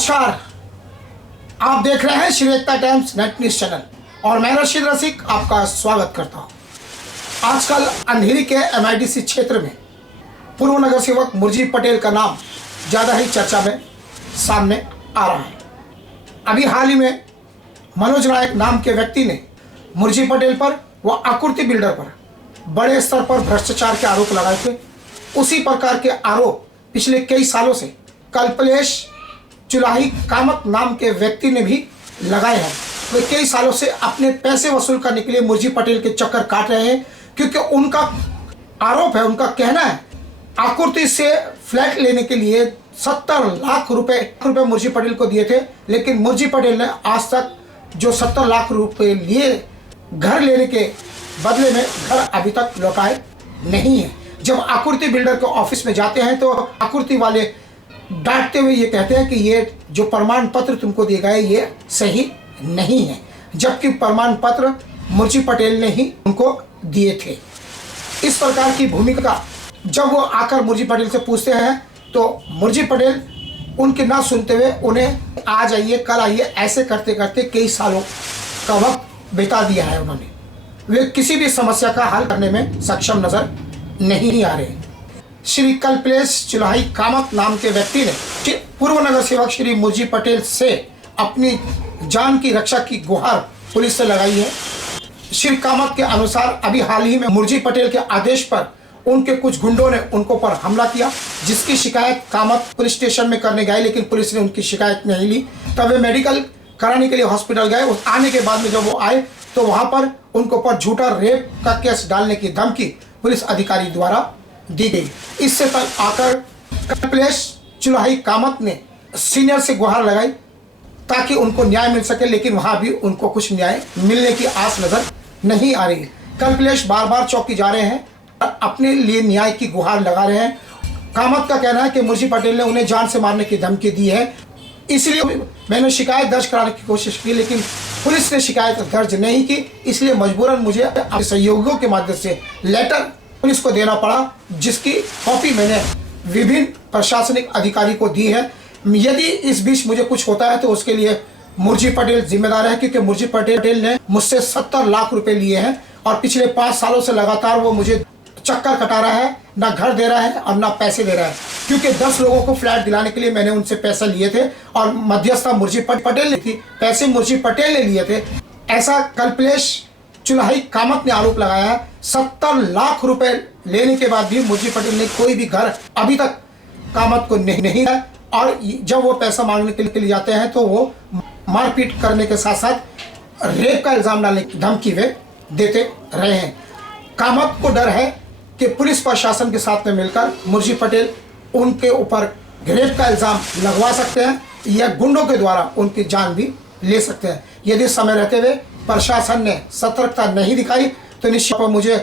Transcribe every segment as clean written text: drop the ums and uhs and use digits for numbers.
नमस्कार, आप देख रहे हैं श्री एकता टाइम्स नेट न्यूज चैनल और मैं रशीद रसिक आपका स्वागत करता हूं। आजकल अंधेरी के एमआईडीसी क्षेत्र में पूर्व नगर सेवक मुर्जी पटेल का नाम ज़्यादा ही चर्चा में सामने आ रहा है। अभी हाल ही में मनोज नायक नाम के व्यक्ति ने मुर्जी पटेल पर व आकृति बिल्डर पर बड़े स्तर पर भ्रष्टाचार के आरोप लगाए थे। उसी प्रकार के आरोप पिछले कई सालों से कल्पलेश चुलाही कामत नाम के व्यक्ति ने भी लगाए हैं। वे कई सालों से अपने पैसे वसूल करने के लिए मुर्जी पटेल के चक्कर काट रहे हैं, क्योंकि उनका आरोप है, उनका कहना है आकृति से फ्लैट लेने के लिए 70 लाख रुपए मुर्जी पटेल को दिए थे, लेकिन मुर्जी पटेल ने आज तक जो 70 लाख रुपए लिए घर लेने के बदले में घर अभी तक लौटाए नहीं है। जब आकृति बिल्डर के ऑफिस में जाते हैं तो आकृति वाले डांटते हुए ये कहते हैं कि ये जो प्रमाण पत्र तुमको दिए गए ये सही नहीं है, जबकि प्रमाण पत्र मुर्जी पटेल ने ही उनको दिए थे। इस प्रकार की भूमिका जब वो आकर मुर्जी पटेल से पूछते हैं तो मुर्जी पटेल उनके ना सुनते हुए उन्हें आज आइए कल आइए ऐसे करते करते कई सालों का वक्त बिता दिया है उन्होंने। वे किसी भी समस्या का हल करने में सक्षम नजर नहीं आ रहे। श्री कल्पलेश चुलाही कामत नाम के व्यक्ति ने पूर्व नगर सेवक श्री मुर्जी पटेल से अपनी जान की रक्षा की गुहार पुलिस से लगाई है। श्री कामत के अनुसार अभी हाल ही में मुर्जी पटेल के आदेश पर उनके कुछ गुंडों ने उनको पर हमला किया, जिसकी शिकायत कामत पुलिस स्टेशन में करने गए, लेकिन पुलिस ने उनकी शिकायत नहीं ली। तब वे मेडिकल कराने के लिए हॉस्पिटल गए। आने के बाद में जब वो आए तो वहां पर उनको पर झूठा रेप का केस डालने की धमकी पुलिस अधिकारी द्वारा दी गई। इससे तक आकर कल्पलेश चुलाही कामत ने सीनियर से गुहार लगाई ताकि उनको न्याय मिल सके, लेकिन वहां भी उनको कुछ न्याय मिलने की आस नजर नहीं आ रही। कल्पलेश बार बार चौकी जा रहे हैं, अपने लिए न्याय की गुहार लगा रहे हैं। कामत का कहना है कि मुर्जी पटेल ने उन्हें जान से मारने की धमकी दी है, इसलिए मैंने शिकायत दर्ज कराने की कोशिश की, लेकिन पुलिस ने शिकायत दर्ज नहीं की। इसलिए मजबूरन मुझे अपने सहयोगियों के माध्यम से लेटर पुलिस को देना पड़ा, जिसकी कॉपी मैंने विभिन्न प्रशासनिक अधिकारी को दी है। यदि इस बीच मुझे कुछ होता है तो उसके लिए मुर्जी पटेल जिम्मेदार है, क्योंकि मुर्जी पटेल ने मुझसे 70 लाख रुपए लिए हैं और पिछले 5 सालों से लगातार वो मुझे चक्कर कटा रहा है, ना घर दे रहा है और ना पैसे दे रहा है। क्योंकि 10 लोगों को फ्लैट दिलाने के लिए मैंने उनसे पैसे लिए थे और मध्यस्थता मुर्जी पटेल ने थी, पैसे मुर्जी पटेल ने लिए थे। ऐसा कल्पलेश चुलाही कामत ने आरोप लगाया है। 70 लाख रुपए लेने के बाद भी मुर्जी पटेल ने कोई भी घर अभी तक कामत को नहीं है, और जब वो पैसा मांगने के लिए जाते हैं तो वो मारपीट करने के साथ साथ रेप का इल्जाम डालने की धमकी वे देते रहे हैं। कामत को डर है कि पुलिस प्रशासन के साथ में मिलकर मुर्जी पटेल उनके ऊपर रेप का इल्जाम लगवा सकते हैं या गुंडों के द्वारा उनकी जान भी ले सकते हैं। यदि समय रहते हुए प्रशासन ने सतर्कता नहीं दिखाई तो निश्चित पर मुझे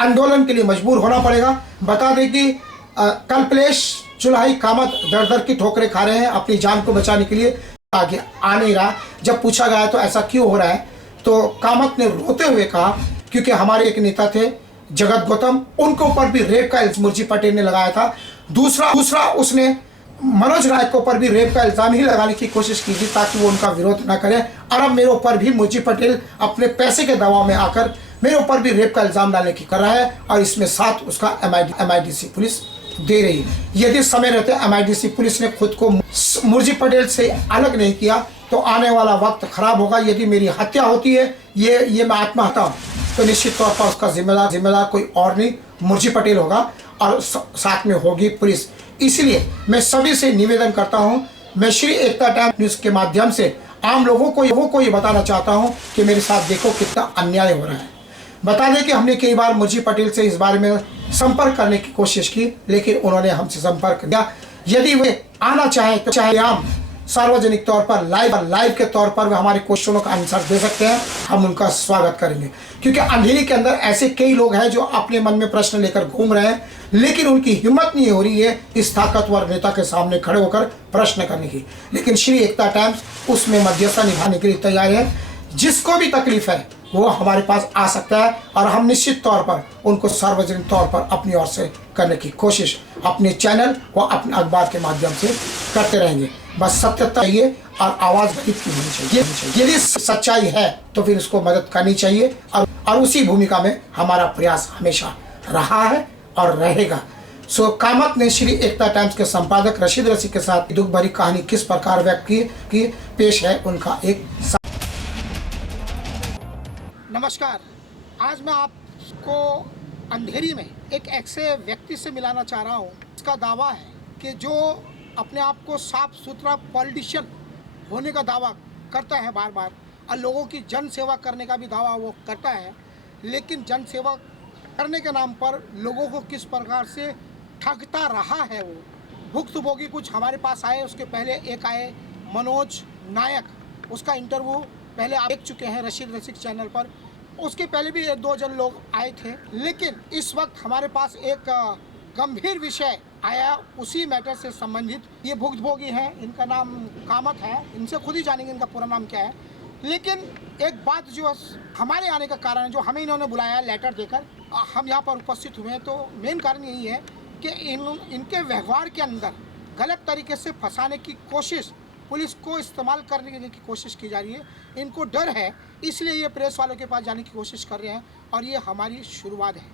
आंदोलन के लिए मजबूर होना पड़ेगा। बता दें कि कल्पलेश चुलाही कामत दर दर की ठोकरें खा रहे हैं अपनी जान को बचाने के लिए, आगे आ नहीं रहा। जब पूछा गया तो ऐसा क्यों हो रहा है तो कामत ने रोते हुए कहा क्योंकि हमारे एक नेता थे जगत गौतम, उनके ऊपर भी रेप का मुर्जी पटेल ने लगाया था। दूसरा उसने मनोज नायक के ऊपर भी रेप का इल्जाम ही लगाने की कोशिश की थी ताकि वो उनका विरोध न करें, और अब मेरे ऊपर भी मुर्जी पटेल अपने पैसे के दबाव में आकर मेरे ऊपर भी रेप का इल्जाम डालने की कर रहा है, और इसमें साथ उसका एमआईडीसी पुलिस दे रही है। यदि समय रहते एमआईडीसी पुलिस ने खुद को मुर्जी पटेल से अलग नहीं किया तो आने वाला वक्त खराब होगा। यदि मेरी हत्या होती है, ये मैं आत्महत्या हूँ, तो निश्चित तौर पर उसका जिम्मेदार कोई और नहीं मुर्जी पटेल होगा, और साथ में होगी पुलिस। इसलिए मैं सभी से निवेदन करता हूं, मैं श्री एकता टाइम्स न्यूज के माध्यम से आम लोगों को ये बताना चाहता हूं कि मेरे साथ देखो कितना अन्याय हो रहा है। बता दें कि हमने कई बार मुर्जी पटेल से इस बारे में संपर्क करने की कोशिश की, लेकिन उन्होंने हमसे संपर्क किया। यदि वे आना चाहे तो चाहे हम सार्वजनिक तौर पर लाइव के तौर पर वे हमारे क्वेश्चनों का आंसर दे सकते हैं, हम उनका स्वागत करेंगे। क्योंकि अंधेरी के अंदर ऐसे कई लोग हैं जो अपने मन में प्रश्न लेकर घूम रहे हैं, लेकिन उनकी हिम्मत नहीं हो रही है इस ताकतवर नेता के सामने खड़े होकर प्रश्न करने की। लेकिन श्री एकता टाइम्स उसमें मध्यस्थता निभाने के लिए तैयार है। जिसको भी तकलीफ है वो हमारे पास आ सकता है, और हम निश्चित तौर पर उनको सार्वजनिक तौर पर अपनी ओर से करने की कोशिश अपने चैनल व अपने अखबार के माध्यम से करते रहेंगे। बस सत्यता चाहिए और आवाज गरीब की होनी चाहिए। यदि सच्चाई है तो फिर उसको मदद करनी चाहिए और उसी भूमिका में हमारा प्रयास हमेशा रहा है और रहेगा। सो कामत ने श्री एकता टाइम्स के संपादक रशीद रसिक के साथ दुख भरी कहानी किस प्रकार व्यक्त की पेश है उनका एक। नमस्कार, आज मैं आपको अंधेरी में एक ऐसे व्यक्ति से मिलाना चाह रहा हूँ। इसका दावा है कि जो अपने आप को साफ सुथरा पॉलिटिशियन होने का दावा करता है बार बार, और लोगों की जन सेवा करने का भी दावा वो करता है, लेकिन जन सेवा करने के नाम पर लोगों को किस प्रकार से ठगता रहा है वो। भुक्तभोगी कुछ हमारे पास आए, उसके पहले एक आए मनोज नायक, उसका इंटरव्यू पहले आप देख चुके हैं रशीद रसिक चैनल पर। उसके पहले भी एक दो जन लोग आए थे, लेकिन इस वक्त हमारे पास एक गंभीर विषय आया उसी मैटर से संबंधित। ये भुक्तभोगी हैं, इनका नाम कामत है, इनसे खुद ही जानेंगे इनका पूरा नाम क्या है। लेकिन एक बात जो हमारे आने का कारण है, जो हमें इन्होंने बुलाया लेटर देकर हम यहाँ पर उपस्थित हुए हैं, तो मेन कारण यही है कि इनके व्यवहार के अंदर गलत तरीके से फंसाने की कोशिश, पुलिस को इस्तेमाल करने की कोशिश की जा रही है। इनको डर है, इसलिए ये प्रेस वालों के पास जाने की कोशिश कर रहे हैं, और ये हमारी शुरुआत है।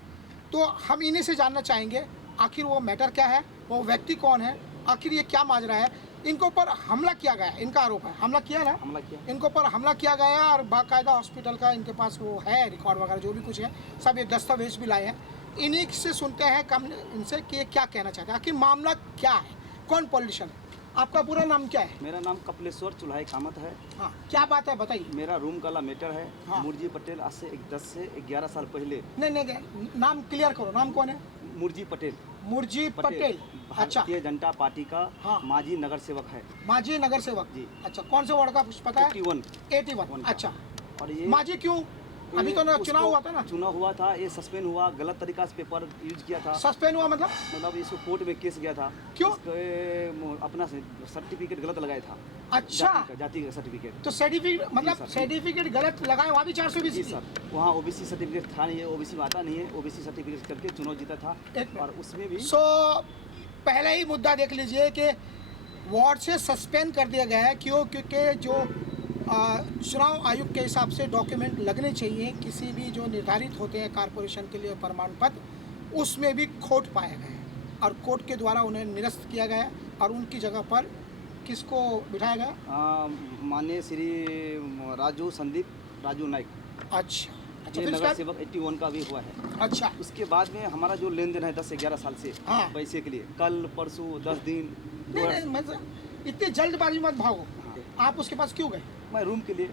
तो हम इन्हीं से जानना चाहेंगे आखिर वो मैटर क्या है, वो व्यक्ति कौन है, आखिर ये क्या माजरा है। इनके ऊपर हमला किया गया, इनका आरोप है हमला किया ना, हमला किया, इनके ऊपर हमला किया गया, और बाकायदा हॉस्पिटल का इनके पास वो है रिकॉर्ड वगैरह जो भी कुछ है, सब ये दस्तावेज भी लाए हैं। इन्हीं से सुनते हैं कम इनसे कि ये क्या कहना चाहते हैं, आखिर मामला क्या है, कौन पॉलिटिशियन है। आपका पूरा नाम क्या है? मेरा नाम कपिलेश्वर चुल्हाई कामत है। हाँ, क्या बात है बताइए। मेरा रूम का मैटर है। हाँ। मुर्जी पटेल आज से 10 से 11 साल पहले। नहीं, नाम क्लियर करो, नाम कौन है? मुर्जी पटेल। मुर्जी पटेल, अच्छा। भारतीय जनता पार्टी का हाँ। माजी नगर सेवक है। माजी नगर सेवक जी। अच्छा, कौन से वार्ड का कुछ पता है? 81। अच्छा, और ये माजी क्यों? अभी तो ना चुनाव हुआ था ना। चुनाव हुआ था, ये सस्पेंड हुआ, गलत तरीका से पेपर यूज किया था। सस्पेंड हुआ मतलब इसको कोर्ट में केस गया था। क्यों? अपना सर्टिफिकेट गलत लगाया था। अच्छा, जाति का सर्टिफिकेट। तो सर्टिफिकेट मतलब सर्टिफिकेट गलत लगाए, वहाँ भी 420। सर, वहाँ ओबीसी सर्टिफिकेट था नहीं है, ओबीसी में आता नहीं है, ओबीसी सर्टिफिकेट करके चुनाव जीता था। और उसमें भी पहले ही मुद्दा देख लीजिए कि वार्ड से सस्पेंड कर दिया गया है। क्यों? क्योंकि जो चुनाव आयोग के हिसाब से डॉक्यूमेंट लगने चाहिए किसी भी जो निर्धारित होते हैं कॉरपोरेशन के लिए प्रमाण पत्र, उसमें भी खोट पाया गया है, और कोर्ट के द्वारा उन्हें निरस्त किया गया, और उनकी जगह पर किसको बिठाया गया? माननीय श्री राजू नाइक। अच्छा, ये नगर सेवक 81 का भी हुआ है। अच्छा, उसके बाद में हमारा जो लेन देन है 10 से 11 साल से, हाँ। पैसे के लिए, कल परसों 10 दिन इतनी जल्दबाजी मत भागो। आप उसके पास क्यों गए? मैं रूम के लिए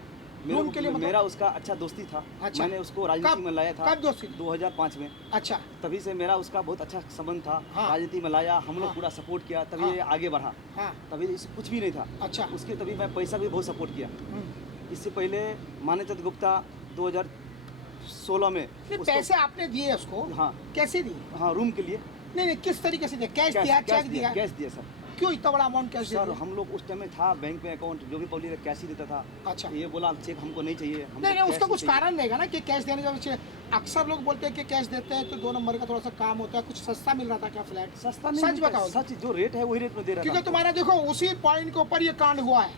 मतलब? मेरा उसका अच्छा दोस्ती था। अच्छा। मैंने उसको राजनीति में लाया था। कब दोस्ती? 2005 में। अच्छा, तभी से मेरा उसका बहुत अच्छा संबंध था। हाँ। राजनीति में लाया, हम लोग हाँ। पूरा सपोर्ट किया, तभी हाँ। ये आगे बढ़ा। हाँ। तभी कुछ भी नहीं था। अच्छा। उसके तभी मैं पैसा भी बहुत सपोर्ट किया। इससे पहले मान्यचंद गुप्ता 2016 में पैसे आपने दिए उसको? हाँ। कैसे दिए? हाँ, रूम के लिए। नहीं, किस तरीके से दिया? कैश दिया, चेक दिया? कैश दिया सर। क्यों इतना बड़ा अमाउंट कैश दिया? सर, हम लोग उस टाइम में था बैंक में अकाउंट, जो भी पब्लिक कैश ही देता था। अच्छा। ये बोला चेक हमको नहीं चाहिए। नहीं, उसका कुछ कारण देगा ना कि कैश देने का पीछे। अक्सर लोग बोलते हैं कि कैश देते हैं तो 2 नंबर का थोड़ा सा काम होता है। कुछ सस्ता मिल रहा था क्या फ्लैट? सस्ता नहीं, सच बताओ। सच, जो रेट है वही रेट में दे रहा था। क्योंकि तुम्हारा देखो उसी पॉइंट के ऊपर ये कांड हुआ है।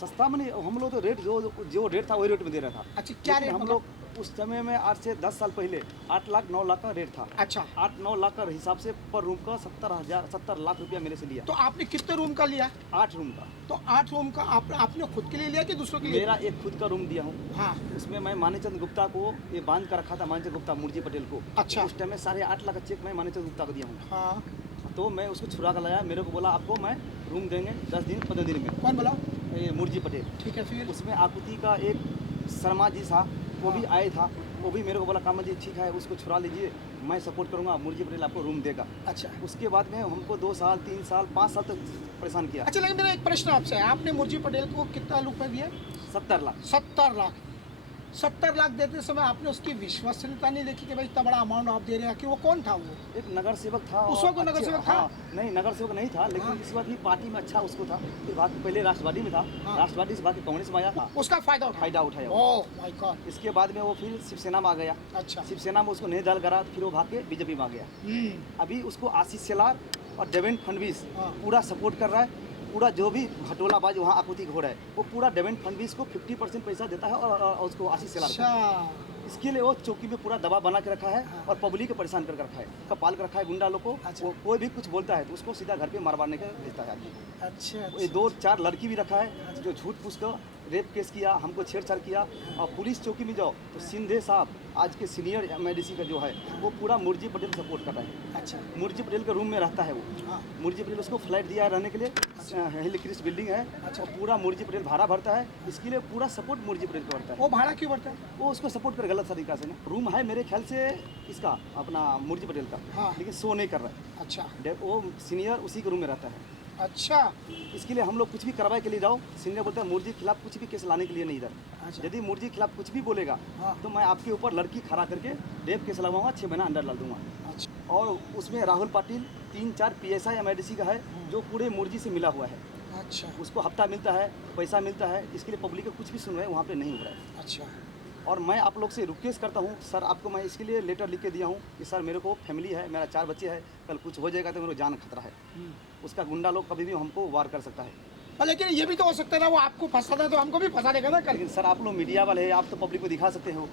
सस्ता में नहीं, हम लोग तो रेट जो रेट था वही रेट में दे रहा था। अच्छा, क्या रेट? हम लोग उस समय में आज से 10 साल पहले 8 लाख 9 लाख का रेट था। अच्छा, 8-9 लाख का हिसाब से पर रूम का 70 लाख रुपया मेरे से लिया। तो आपने कितने रूम का लिया? 8 रूम का। तो 8 रूम का आपने खुद के लिए लिया कि दूसरों के लिए? मेरा एक खुद का रूम दिया हूँ। हाँ। उसमें मैं मान्यचंद गुप्ता को ये बांध कर रखा था, मान्यचंद गुप्ता मुर्जी पटेल को। अच्छा। उस टाइम में 8.5 लाख का चेक मैं मान्यचंद गुप्ता को दिया हूँ। हाँ। तो मैं उसको छुड़ा कर लाया, मेरे को बोला आपको मैं रूम देंगे 10 दिन 15 दिन में। कौन बोला? ये मुर्जी पटेल। ठीक है, फिर? उसमें आकुति का एक शर्मा जी था, वो भी आए था। वो भी मेरे को बोला कामत जी ठीक है, उसको छुड़ा लीजिए, मैं सपोर्ट करूंगा, मुर्जी पटेल आपको रूम देगा। अच्छा। उसके बाद में हमको 2 साल 3 साल 5 साल तक परेशान किया। अच्छा, लेकिन मेरा एक प्रश्न आपसे है, आपने मुर्जी पटेल को कितना रुपए दिए? 70 लाख। 70 लाख। 70 लाख देते समय आपने उसकी विश्वसनीयता नहीं देखी कि भाई इतना बड़ा अमाउंट आप दे रहे हैं? कि वो कौन था? वो एक नगर सेवक था। उस वक्त नगर सेवक था? हाँ, नहीं नगर सेवक नहीं था, लेकिन हाँ। इस बात भी पार्टी में अच्छा उसको था। फिर बाद पहले राष्ट्रवादी में था। हाँ। राष्ट्रवादी से बाकी कांग्रेस में आया था। उसका फायदा उठाया। Oh my God. इसके बाद में वो फिर शिवसेना में आ गया। अच्छा। शिवसेना में उसको नहीं दल करा, फिर वो भाग के बीजेपी में आ गया। अभी उसको आशीष शेलार और देवेंद्र फडणवीस हाँ। पूरा सपोर्ट कर रहा है। पूरा जो भी घटोलाबाज वहाँ आपूर्ति हो रहा है वो पूरा डेवेंट फडणवीस को 50% पैसा देता है और उसको आशीष सेलार को। अच्छा इसके लिए वो चौकी में पूरा दबाव बना के रखा है और पब्लिक को परेशान कर रखा है, कपाल कर रखा है गुंडा लोग को। अच्छा। वो कोई भी कुछ बोलता है तो उसको सीधा घर पे मार मारने का भेजता है आदमी। अच्छा ये 2-4 लड़की भी रखा है जो झूठ पूछ कर रेप केस किया, हमको छेड़छाड़ किया। और पुलिस चौकी में जाओ तो सिंधे साहब आज के सीनियर एमआईडीसी का जो है वो पूरा मुर्जी पटेल सपोर्ट कर रहा है। अच्छा मुर्जी पटेल के रूम में रहता है वो। हाँ मुर्जी पटेल उसको फ्लैट दिया है रहने के लिए, हेलीक्रिस्ट बिल्डिंग है। अच्छा। और पूरा मुर्जी पटेल भाड़ा भरता है, इसके लिए पूरा सपोर्ट मुर्जी पटेल को करता है। वो भाड़ा क्यों बढ़ता है? वो उसको सपोर्ट कर गलत तरीका से ना। रूम है मेरे ख्याल से इसका अपना मुर्जी पटेल का, हाँ। लेकिन शो नहीं कर रहा है। अच्छा वो सीनियर उसी के रूम में रहता है। अच्छा इसके लिए हम लोग कुछ भी कार्रवाई के लिए जाओ, सीनियर बोलता है मुर्जी के खिलाफ कुछ भी केस लाने के लिए नहीं इधर। अच्छा। यदि मुर्जी के खिलाफ कुछ भी बोलेगा हाँ। तो मैं आपके ऊपर लड़की खड़ा करके रेप केस लगाऊंगा, 6 महीना अंडर डाल दूंगा। अच्छा और उसमें राहुल पाटिल 3-4 PSI एमआईडीसी का है जो पूरे मुर्जी से मिला हुआ है। अच्छा उसको हफ्ता मिलता है, पैसा मिलता है, इसके लिए पब्लिक का कुछ भी सुनवाई वहाँ पे नहीं हो रहा है। अच्छा और मैं आप लोग से रिक्वेस्ट करता हूँ सर, आपको मैं इसके लिए लेटर लिख के दिया हूँ कि सर मेरे को फैमिली है, मेरा 4 बच्चे हैं, कल कुछ हो जाएगा तो मेरे को जान खतरा है। उसका गुंडा लोग कभी भी हमको वार कर सकता है। और लेकिन ये भी तो हो सकता है ना, वो आपको फंसाता है तो हमको भी फंसा देगा ना कल। लेकिन सर आप लोग मीडिया वाले हैं, आप तो पब्लिक को दिखा सकते हो।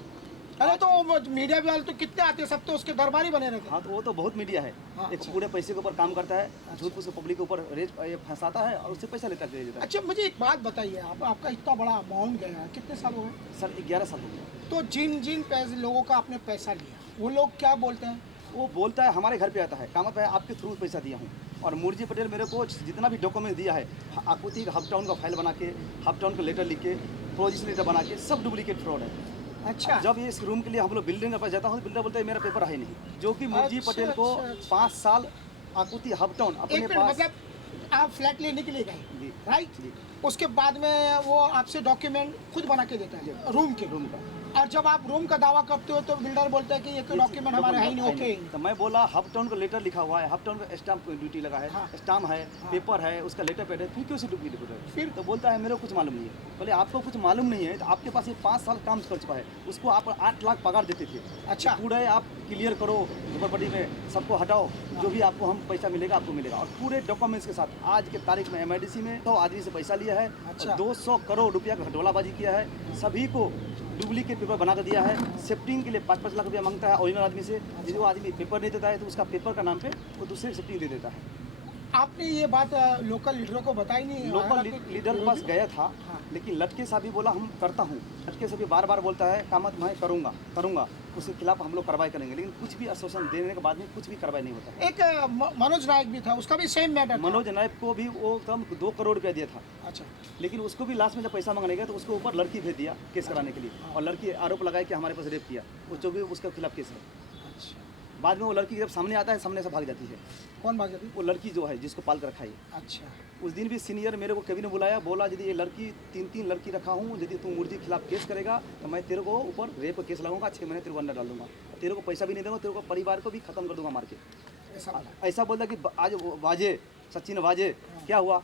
अरे तो मीडिया वाले तो कितने आते हैं, सब तो उसके दरबारी बने रहते हैं। हाँ तो वो तो बहुत मीडिया है। हाँ, एक अच्छा। पूरे पैसे के ऊपर काम करता है, झूठ पूछ के पब्लिक के ऊपर रेज फंसाता है और उससे पैसा लेता है। अच्छा मुझे एक बात बताइए, आपका इतना बड़ा अमाउंट गया है, कितने साल हो गए? सर 11 साल हो गया। तो जिन पैसे लोगों का आपने पैसा लिया वो लोग क्या बोलते हैं? वो बोलता है हमारे घर पे आता है, कामत है आपके थ्रू पैसा दिया हूँ। और मुर्जी पटेल मेरे को जितना भी डॉक्यूमेंट दिया है, आपूर्ति का हाफ टाउन का फाइल बना के, हाफ टाउन का लेटर लिख के, प्रोजेक्शन लेटर बना के, सब डुप्लीकेट फ्रॉड है। अच्छा जब ये इस रूम के लिए हम लोग बिल्डिंग के पास जाता हूँ तो बिल्डर बोलता है मेरा पेपर है नहीं, जो कि मुर्जी अच्छा, पटेल को अच्छा। 5 साल आपूर्ति हाफ टाउन एक अपने मिनट, पास। मतलब आप फ्लैट लेने के लिए गए, जी राइट? जी। उसके बाद में वो आपसे डॉक्यूमेंट खुद बना के देता है रूम के। रूम का और जब आप रूम का दावा करते हो तो बिल्डर बोलता है कि ये कोई डॉक्यूमेंट हमारे है ही नहीं। ओके तो मैं बोला हाफ टाउन का लेटर लिखा हुआ है, हाफ टाउन का स्टाम्प ड्यूटी लगा है, हाँ। स्टाम्प है, हाँ। पेपर है, उसका लेटर पैड है, फिर क्यों से डुप्लीकेट है? फिर? तो बोलता है मेरे को कुछ मालूम नहीं है। बोले आपको कुछ मालूम नहीं है तो आपके पास ये 5 साल काम कर चुका है, उसको आप 8 लाख पगार देते थे। अच्छा। पूरे आप क्लियर करो झोपड़पट्टी में, सबको हटाओ, जो भी आपको हम पैसा मिलेगा आपको मिलेगा। और पूरे डॉक्यूमेंट्स के साथ आज के तारीख में एमआईडीसी में 100 आदमी से पैसा लिया है। अच्छा। और 200 करोड़ रुपया का घटोलाबाजी किया है, सभी को डुप्लीकेट पेपर बना कर दिया है। सेफ्टिंग के लिए 5-5 लाख रुपया मांगता है ओरिजिनल आदमी से। जो आदमी पेपर नहीं देता है तो उसका पेपर का नाम पे वो दूसरे सेफ्टिंग दे देता है। आपने ये बात लोकल लीडरों को बताई नहीं? लोकल लीडर के पास गया था, हाँ। लेकिन लटके साहब भी बोला हम करता हूँ। लटके साहब भी बार बार बोलता है कामत मैं करूँगा, उसके खिलाफ हम लोग कार्रवाई करेंगे, लेकिन कुछ भी आश्वासन देने के बाद में कुछ भी कार्रवाई नहीं होता है। एक मनोज नायक भी था, उसका भी सेम मैटर। मनोज नायक को भी वो कम 2 करोड़ रुपया दिया था, अच्छा लेकिन उसको भी लास्ट में जब पैसा मांगने गया तो उसको ऊपर लड़की भेज दिया केस कराने के लिए। और लड़की आरोप लगाया कि हमारे पास रेप किया, वो जो भी उसके खिलाफ केस है। अच्छा। बाद में वो लड़की जब सामने आता है, सामने से भाग जाती है। कौन भाग जाती? वो लड़की जो है जिसको पाल कर रखा है। अच्छा उस दिन भी सीनियर मेरे को कभी ने बुलाया, बोला यदि ये लड़की 3 लड़की रखा हूँ, यदि तू मुर्जी के खिलाफ केस करेगा तो मैं तेरे को ऊपर रेप का केस लगाऊंगा, 6 महीने तेरे को अंदर डाल दूंगा, तेरे को पैसा भी नहीं दूंगा, तेरे को परिवार को भी खत्म कर दूंगा मार के। ऐसा बोला। ऐसा बोलता कि आज वाजे सचिन वाजे क्या हुआ,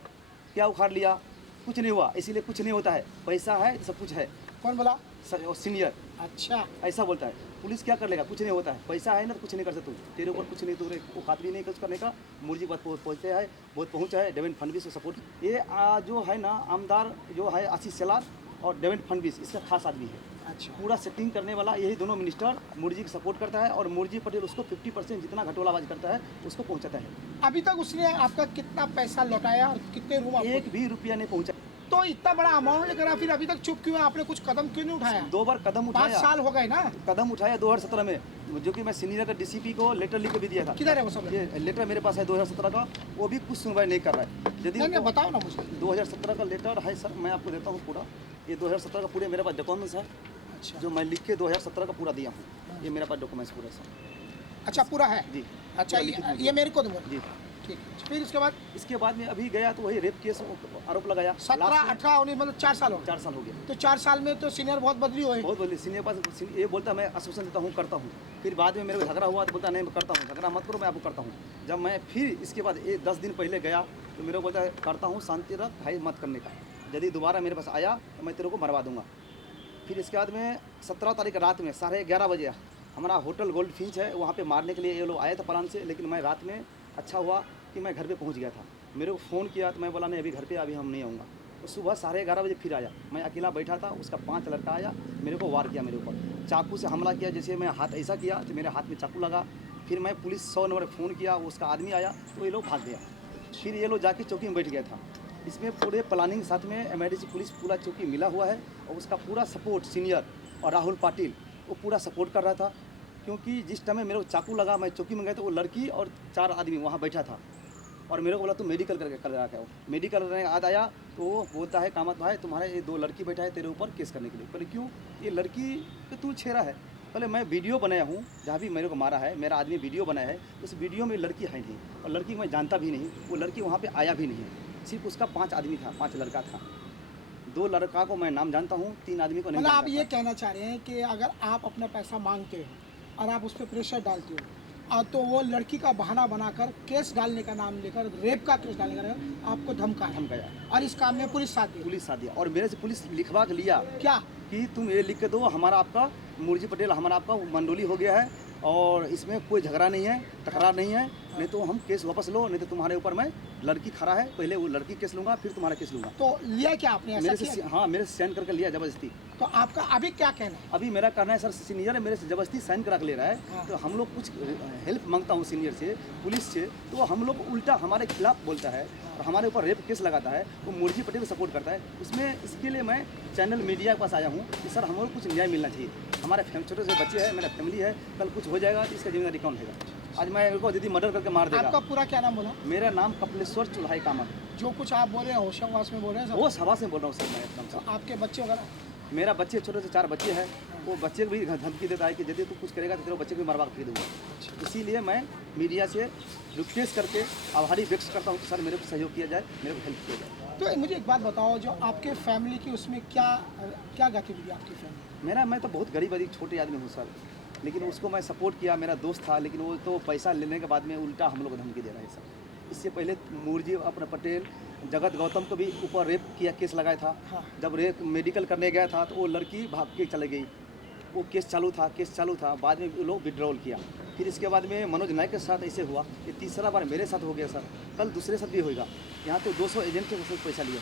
क्या उखाड़ लिया, कुछ नहीं हुआ, इसीलिए कुछ नहीं होता है, पैसा है सब कुछ है। कौन बोला? सीनियर अच्छा ऐसा बोलता है। पुलिस क्या कर लेगा, कुछ नहीं होता है, पैसा है ना तो कुछ नहीं कर सकते, तेरे ऊपर कुछ नहीं, तेरे को खातिर नहीं कुछ करने का। मुर्जी बात पहुँचते हैं, बहुत पहुँचा है, डेवेंट फडणवीस को सपोर्ट। ये जो है ना आमदार जो है आशीष सेलार और डेवेंट फडणवीस, इसका खास आदमी है। अच्छा पूरा सेटिंग करने वाला यही दोनों मिनिस्टर मुर्जी की सपोर्ट करता है, और मुर्जी पटेल उसको 50% जितना घटोलाबाज करता है उसको पहुँचाता है। अभी तक उसने आपका कितना पैसा लौटाया और कितने रूम आपको? 1 भी रुपया नहीं पहुँचा। तो इतना बड़ा अमाउंट लेकर फिर अभी तक चुप क्यों है? आपने कुछ कदम क्यों नहीं उठाया? 2 बार कदम 5 उठाया, साल हो गए ना। कदम उठाया 2017 में, जो कि मैं सीनियर का डीसीपी को लेटर लिख के भी दिया था। किधर है वो सब? ये लेटर मेरे पास है 2017 का, वो भी कुछ सुनवाई नहीं कर रहा है। यदि नहीं उनको- बताओ ना मुझे। 2017 का लेटर है सर, मैं आपको देता हूँ पूरा। ये 2017 का पूरे मेरे पास डॉक्यूमेंट्स है, अच्छा जो मैं लिख के 2017 का पूरा दिया हूँ। ये मेरे पास डॉक्यूमेंट्स पूरे सर। अच्छा पूरा है जी अच्छा, पूरा लिखित ये मेरे को दूंगा। जी। ठीक है, फिर उसके बाद इसके बाद में अभी गया तो वही रेप केस आरोप लगाया। 17 लास्ट में 18 19 मतलब 4 साल हो गए। 4 साल हो गया। तो 4 साल में तो सीनियर बहुत बदली हुई। बहुत बोले सीनियर पास, ये बोलता मैं आश्वासन देता हूँ करता हूँ, फिर बाद में मेरे को झगड़ा हुआ तो बोलता नहीं मैं करता हूँ, झगड़ा मत करो मैं आपको करता हूँ। जब मैं फिर इसके बाद 10 दिन पहले गया तो मेरे को बोलता है करता हूँ, शांति रख भाई मत करने का, यदि दोबारा मेरे पास आया तो मैं तेरे को मरवा दूंगा। फिर इसके बाद में 17 तारीख रात में 11:30 बजे हमारा होटल गोल्ड फिंच है, वहाँ पे मारने के लिए ये लोग आए थे प्लान से, लेकिन मैं रात में अच्छा हुआ कि मैं घर पे पहुँच गया था। मेरे को फ़ोन किया तो मैं बोला नहीं अभी घर पे अभी हम नहीं आऊँगा। तो सुबह 11:30 बजे फिर आया, मैं अकेला बैठा था, उसका 5 लड़का आया, मेरे को वार किया, मेरे ऊपर चाकू से हमला किया। जैसे मैं हाथ ऐसा किया तो मेरे हाथ में चाकू लगा। फिर मैं पुलिस 100 नंबर फ़ोन किया, उसका आदमी आया तो ये लोग भाग गया। फिर ये लोग जाके चौकी में बैठ गया था। इसमें पूरे प्लानिंग के साथ में एमआईडीसी पुलिस पूरा चौकी मिला हुआ है और उसका पूरा सपोर्ट सीनियर और राहुल पाटिल वो पूरा सपोर्ट कर रहा था। क्योंकि जिस टाइम में मेरे को चाकू लगा, मैं चौकी में गया तो वो लड़की और 4 आदमी वहाँ बैठा था और मेरे को बोला तुम मेडिकल करके करा के आओ। मेडिकल करने आज आया तो वो बोलता है कामत भाई तुम्हारे ये 2 लड़की बैठा है तेरे ऊपर केस करने के लिए। बोले क्यों? ये लड़की तो तू छेड़ा है। पहले मैं वीडियो बनाया हूँ जहाँ भी मेरे को मारा है, मेरा आदमी वीडियो बनाया है, उस वीडियो में लड़की है नहीं और लड़की को मैं जानता भी नहीं, वो लड़की वहाँ पे आया भी नहीं। सिर्फ उसका 5 आदमी था, 5 लड़का था। 2 लड़का को मैं नाम जानता हूँ, 3 आदमी को नहीं मतलब आप जानता ये था। कहना चाह रहे हैं कि अगर आप अपना पैसा मांगते हो और आप उस पर प्रेशर डालते हो तो वो लड़की का बहाना बनाकर केस डालने का नाम लेकर, रेप का केस डालने का आपको धमकाया और इस काम में पुलिस साथ दी। पुलिस साथ दिया और मेरे से पुलिस लिखवा के लिया क्या कि तुम ये लिख के दो हमारा आपका मुर्जी पटेल हमारा आपका मंडोली हो गया है और इसमें कोई झगड़ा नहीं है, तकरार नहीं है, नहीं तो हम केस वापस लो, नहीं तो तुम्हारे ऊपर मैं लड़की खड़ा है, पहले वो लड़की केस लूँगा फिर तुम्हारा केस लूँगा। तो लिया क्या आपने ऐसा मेरे से किया? हाँ मेरे से साइन करके लिया ज़बरदस्ती। तो आपका अभी क्या कहना है? अभी मेरा कहना है सर सीनियर है मेरे से ज़बरदस्ती साइन करा के ले रहा है। हाँ। तो हम लोग कुछ हेल्प मांगता हूँ सीनियर से, पुलिस से, तो वो हम लोग उल्टा हमारे खिलाफ बोलता है और हमारे ऊपर रेप केस लगाता है। वो मुर्जी पटेल सपोर्ट करता है। उसमें इसके लिए मैं चैनल मीडिया के पास आया हूँ कि सर हम लोग कुछ न्याय मिलना चाहिए। हमारे छोटे से बच्चे हैं, मेरा फैमिली है, कल कुछ हो जाएगा तो इसका जिम्मेदारी कौन है? आज मैं इनको दीदी मर्डर करके मार देगा। आपका पूरा क्या नाम बोला? मेरा नाम कपिलेश्वर चुल्हाई कामत। जो कुछ आप बोल रहे हैं होशंगाबाद में बोल रहे हैं वो सभा से बोल रहा हूँ सर मैं एकदम तो से। आपके बच्चे वगैरह? मेरा बच्चे छोटे से 4 बच्चे हैं, वो बच्चे को भी धमकी देता है कि यदि तू कुछ करेगा तो तेरे बच्चे को भी मरवा के फेंक दूँगा। इसीलिए मैं मीडिया से रिक्वेस्ट करके आभारी व्यक्त करता हूँ कि सर मेरे को सहयोग किया जाए, मेरे को हेल्प किया जाए। तो मुझे एक बात बताओ, जो आपके फैमिली की उसमें क्या क्या गतिविधि आपकी फैमिली? मैं तो बहुत गरीब छोटे आदमी हूँ सर, लेकिन उसको मैं सपोर्ट किया, मेरा दोस्त था, लेकिन वो तो पैसा लेने के बाद में उल्टा हम लोग को धमकी दे रहा है सर। इससे पहले मुर्जी अपना पटेल जगत गौतम को भी ऊपर रेप किया केस लगाया था। हाँ। जब रेप मेडिकल करने गया था तो वो लड़की भाग के चले गई, वो केस चालू था, बाद में वो लोग विड्रॉल किया। फिर इसके बाद में मनोज नायक के साथ ऐसे हुआ, ये तीसरा बार मेरे साथ हो गया सर, कल दूसरे साथ भी होगा। यहाँ तो 200 एजेंट के उसने पैसा लिया,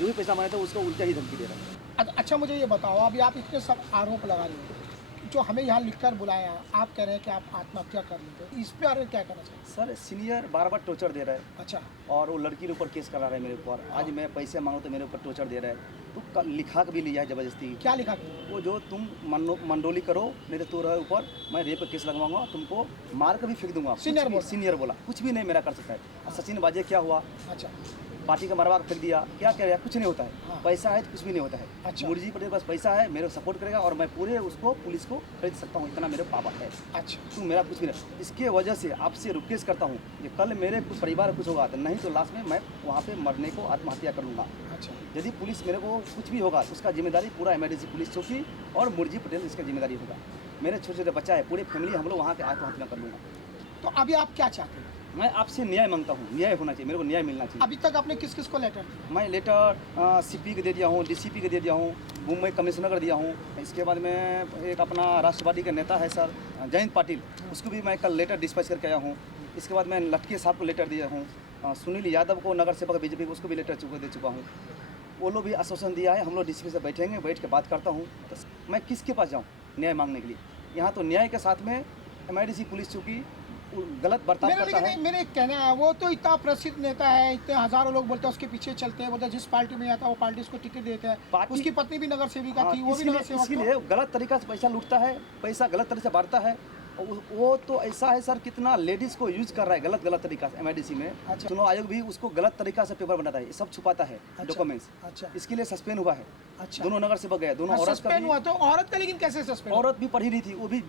जो भी पैसा मांगा था उसको उल्टा ही धमकी दे रहा है। अच्छा मुझे ये बताओ, अभी आप इतने सब आरोप लगा रहे हो, जो हमें यहाँ लिखकर बुलाया, आप कह रहे हैं कि आप आत्महत्या कर लेते, इस पर क्या कहना चाहिए? सर सीनियर बार टॉर्चर दे रहा है। अच्छा। और वो लड़की के ऊपर केस करा रहा है मेरे ऊपर। आज मैं पैसे मांगू तो मेरे ऊपर टॉर्चर दे रहा है। तो कल लिखा के भी लिया है ज़बरदस्ती। क्या लिखा के? वो जो तुम मंडोली करो नहीं तो तुम्हारे ऊपर मैं रेप का केस लगवाऊंगा, तुमको मार के भी फेंक दूंगा। सीनियर बोला कुछ भी नहीं मेरा कर सकता है। और सचिन बाजे क्या हुआ? अच्छा। पार्टी का मरवा फेंक दिया, क्या कह रहा है? कुछ नहीं होता है। हाँ। पैसा है तो कुछ भी नहीं होता है। अच्छा। मुर्जी पटेल के पास पैसा है, मेरे को सपोर्ट करेगा और मैं पूरे उसको पुलिस को खरीद सकता हूँ, इतना मेरे पापा है। अच्छा। तो मेरा कुछ भी नहीं। इसके वजह से आपसे रिक्वेस्ट करता हूँ कि कल मेरे कुछ परिवार कुछ होगा तो नहीं तो लास्ट में मैं वहाँ पे मरने को आत्महत्या कर लूँगा। अच्छा। यदि पुलिस मेरे को कुछ भी होगा उसका जिम्मेदारी पूरा एमआईडीसी पुलिस चौकी और मुर्जी पटेल इसका जिम्मेदारी होगा। मेरे छोटे छोटे बच्चा है, पूरी फैमिली हम लोग वहाँ के आत्महत्या कर लूँगा। तो अभी आप क्या चाहते हैं? मैं आपसे न्याय मांगता हूँ, न्याय होना चाहिए, मेरे को न्याय मिलना चाहिए। अभी तक आपने किस किस को लेटर दिया? मैं लेटर सीपी को दे दिया हूँ, डीसीपी को दे दिया हूँ, मुंबई कमिश्नर को दिया हूँ। इसके बाद में एक अपना राष्ट्रवादी का नेता है सर जयंत पाटिल, उसको भी मैं कल लेटर डिस्पैच करके आया हूँ। इसके बाद मैं लटके साहब को लेटर दिया हूँ, सुनील यादव को नगर सेवक बीजेपी को उसको भी लेटर दे चुका हूँ। वो लोग भी आश्वासन दिया है, हम लोग डीसीपी से बैठेंगे, बैठ के बात करता हूँ। तो मैं किसके पास जाऊँ न्याय मांगने के लिए? यहाँ तो न्याय के साथ में एमआईडीसी पुलिस चूँकि गलत बर्ताव करता है। मेरे कहना है, वो तो इतना प्रसिद्ध नेता है, इतने हजारों लोग बोलते हैं उसके पीछे चलते हैं, बोलते हैं जिस पार्टी में आता है वो पार्टी उसको टिकट देता है। उसकी पत्नी भी नगर सेविका थी, वो भी नगर सेवक। इसलिए गलत तरीका से पैसा लूटता है, पैसा गलत तरीके से बांटता है। वो तो ऐसा है सर, कितना लेडीज़ को यूज कर रहा है गलत तरीका से एमआईडीसी में। अच्छा। चुनाव आयोग भी उसको गलत तरीका से पेपर बनाता है, ये सब छुपाता है। अच्छा। डॉक्यूमेंट्स। अच्छा। इसके लिए सस्पेंड हुआ है। अच्छा। दोनों नगर सेवक गए, दोनों औरत का भी हुआ। तो औरत का लेकिन कैसे सस्पेंड? औरत भी पढ़ी रही थी, वो भी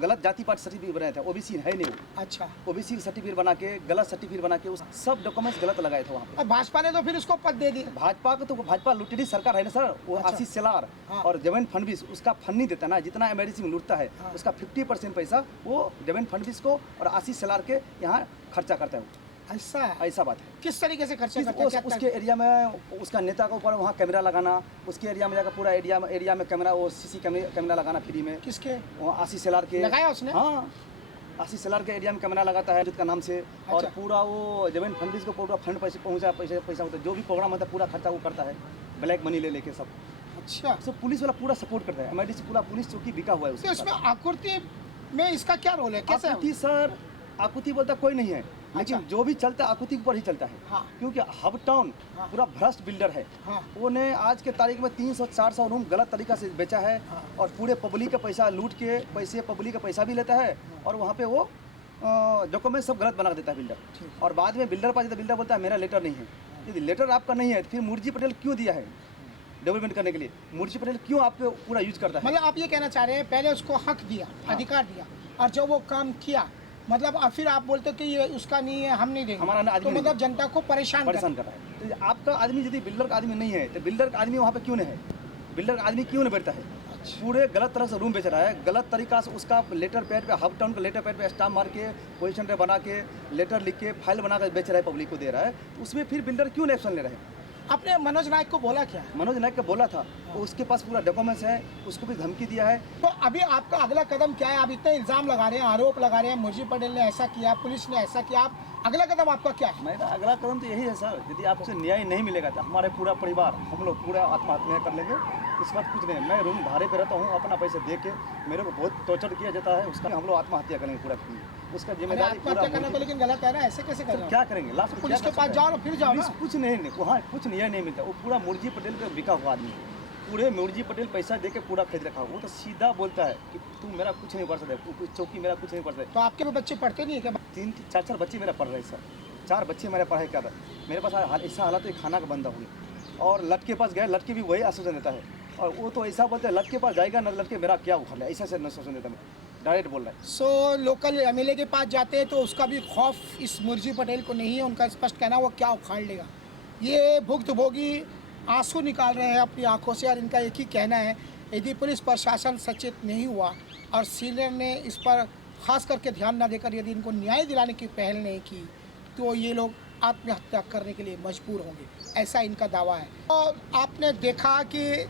गलत जाति पाति सर्टिफिकेट बनाया था, ओबीसी है नहीं वो। अच्छा। ओबीसी सर्टिफिकेट बना के गलत सर्टिफिकेट बना के सब डॉक्यूमेंट्स गलत लगाए थे वहाँ पे। और भाजपा ने तो फिर उसको पद दे दिया। भाजपा को तो भाजपा लुटेरी सरकार है ना सर, वो अच्छा। आशीष सेलार हाँ। और देवेंद्र फडणवीस उसका फंड नहीं देता ना, जितना एमआईडीसी में लूटता है हाँ। उसका 50% पैसा वो देवेंद्र फडणवीस को और आशीष सेलार के यहाँ खर्चा करता है। ऐसा बात है। किस तरीके से खर्चा करता है? उसके एरिया में उसका नेता के ऊपर वहाँ कैमरा लगाना, उसके एरिया में जाकर पूरा एरिया में कैमरा, वो सीसी कैमरा लगाना फ्री में। किसके? वो आशीष सेलार के लगाया उसने? हाँ, आशीष सलार के एरिया में कैमरा लगाता है का नाम से। और अच्छा। पूरा वो जमीन फंडिस को पूरा फंड पैसे पहुँचा पैसा होता है, जो भी प्रोग्राम होता है पूरा खर्चा वो करता है, ब्लैक मनी ले लेके सब। अच्छा, सब पुलिस वाला पूरा सपोर्ट करता है, MIDC पूरा पुलिस चौकी बिका हुआ है तो उसके इसमें साथ। आकृति में इसका क्या रोल है, कैसे? आकुति सर, आकुति बोलता कोई नहीं है, लेकिन अच्छा। जो भी चलता है आकुति के ऊपर ही चलता है। हाँ। क्योंकि हब टाउन हाँ। पूरा भ्रष्ट बिल्डर है। हाँ। उन्हें आज के तारीख में 300-400 रूम गलत तरीका से बेचा है। हाँ। और पूरे पब्लिक का पैसा लूट के पब्लिक का पैसा भी लेता है। और वहाँ पे वो डॉक्यूमेंट सब गलत बना देता है बिल्डर। ठीक। और बाद में बिल्डर पास जाता है, बिल्डर बोलता है मेरा लेटर नहीं है। यदि लेटर आपका नहीं है तो फिर मुर्जी पटेल क्यों दिया है डेवलपमेंट करने के लिए? मुर्जी पटेल क्यों आपको पूरा यूज करता है? मतलब आप ये कहना चाह रहे हैं पहले उसको हक दिया, हाँ। अधिकार दिया, और जब वो काम किया मतलब अब फिर आप बोलते हो कि ये उसका नहीं है, हम नहीं देंगे, हमारा आदमी तो नहीं मतलब है। जनता को परेशान कर रहा है। तो आपका आदमी यदि बिल्डर का आदमी नहीं है तो बिल्डर का आदमी वहाँ पे क्यों नहीं है? बिल्डर का आदमी क्यों नहीं बैठता है? पूरे गलत तरह से रूम बेच रहा है, गलत तरीका से उसका लेटर पैड पे, हब टाउन का लेटर पैड पे स्टाम्प मार के, पोजीशन पे बना के, लेटर लिख के, फाइल बना कर बेच रहा है, पब्लिक को दे रहा है। तो उसमें फिर बिल्डर क्यों नहीं एक्शन ले रहे हैं? आपने मनोज नायक को बोला क्या? मनोज नायक का बोला था, तो उसके पास पूरा डॉक्यूमेंट्स है, उसको भी धमकी दिया है। तो अभी आपका अगला कदम क्या है? आप इतने इल्जाम लगा रहे हैं, आरोप लगा रहे हैं, मुर्जी पटेल ने ऐसा किया, पुलिस ने ऐसा किया, आप अगला कदम आपका क्या है? मेरा अगला कदम तो यही है सर, यदि आपसे न्याय नहीं मिलेगा तो हमारे पूरा परिवार, हम लोग पूरा आत्महत्या कर लेंगे। इस वक्त कुछ नहीं, मैं रूम भाड़े पे रहता हूँ, अपना पैसे दे के मेरे को बहुत टॉर्चर किया जाता है, उसका हम लोग आत्महत्या करेंगे पूरा। उसका अरे जिम्मेदारी पूरा आत्महत्या करना तो लेकिन गलत है ना, ऐसे कैसे कर रहे हो? क्या करेंगे? लास्ट में पुलिस क्या के कर पास सकते जाओ हैं? और फिर जाओ ना। पुलिस कुछ नहीं, वहाँ कुछ न्याय नहीं मिलता। वो पूरा मुर्जी पटेल पे बिका हुआ आदमी है। पूरे मुर्जी पटेल पैसा दे के पूरा खरीद रखा। वो तो सीधा बोलता है कि तू मेरा कुछ नहीं कर सकता, चौकी मेरा कुछ नहीं कर सकता। तो आपके भी बच्चे पढ़ते नहीं है क्या? 3-4 बच्चे मेरा पढ़ रहे सर, 4 बच्चे मेरे पढ़ाई कर रहे। मेरे पास ऐसा हालत है, खाना का बंदा हुई। और लट के पास गए, लट के भी वही आश्वासन देता है। और वो तो ऐसा बोलते हैं लट के पास जाएगा ना, लट के मेरा क्या उखाड़ लिया, ऐसा से आश्वासन देता है, डायरेक्ट बोल रहा है। सो लोकल MLA के पास जाते हैं तो उसका भी खौफ इस मुर्जी पटेल को नहीं है, उनका स्पष्ट कहना वो क्या उखाड़ लेगा। ये भुक्तभोगी आंसू निकाल रहे हैं अपनी आंखों से, और इनका एक ही कहना है यदि पुलिस प्रशासन सचेत नहीं हुआ और सीनियर ने इस पर खास करके ध्यान न देकर यदि इनको न्याय दिलाने की पहल नहीं की तो ये लोग आत्महत्या करने के लिए मजबूर होंगे, ऐसा इनका दावा है। तो आपने देखा कि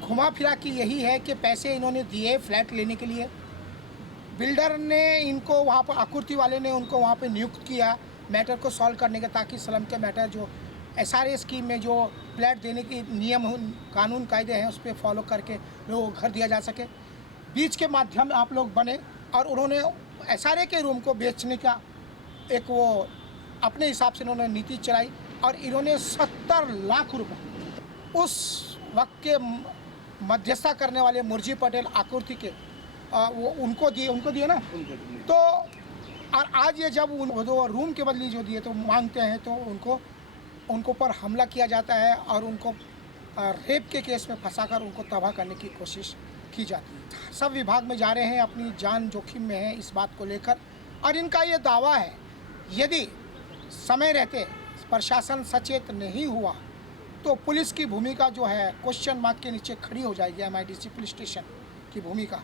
घुमा फिरा कि यही है कि पैसे इन्होंने दिए फ्लैट लेने के लिए, बिल्डर ने इनको वहाँ पर, आकृति वाले ने उनको वहाँ पे नियुक्त किया मैटर को सॉल्व करने के, ताकि स्लम के मैटर जो SRA स्कीम में जो फ्लैट देने की नियम कानून कायदे हैं उस पर फॉलो करके लोगों को घर दिया जा सके। बीच के माध्यम आप लोग बने और उन्होंने SRA के रूम को बेचने का एक वो अपने हिसाब से उन्होंने नीति चलाई, और इन्होंने 70 लाख रुपए उस वक्त के मध्यस्थता करने वाले मुर्जी पटेल आकृति के वो उनको दिए ना। तो और आज ये जब वो रूम के बदली जो दिए तो मांगते हैं तो उनको पर हमला किया जाता है और उनको रेप के केस में फंसाकर उनको तबाह करने की कोशिश की जाती है। सब विभाग में जा रहे हैं, अपनी जान जोखिम में है इस बात को लेकर, और इनका ये दावा है यदि समय रहते प्रशासन सचेत नहीं हुआ तो पुलिस की भूमिका जो है क्वेश्चन मार्क के नीचे खड़ी हो जाएगी, MIDC पुलिस स्टेशन की भूमिका,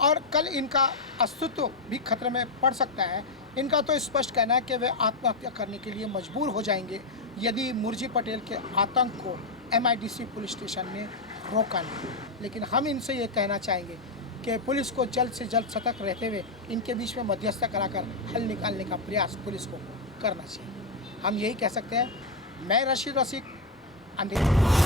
और कल इनका अस्तित्व भी खतरे में पड़ सकता है। इनका तो स्पष्ट कहना है कि वे आत्महत्या करने के लिए मजबूर हो जाएंगे यदि मुर्जी पटेल के आतंक को MIDC पुलिस स्टेशन ने रोका नहीं। लेकिन हम इनसे ये कहना चाहेंगे कि पुलिस को जल्द से जल्द सतर्क रहते हुए इनके बीच में मध्यस्थता कराकर हल निकालने का प्रयास पुलिस को करना चाहिए। हम यही कह सकते हैं। मैं रशीद रसिक, अंधेरी।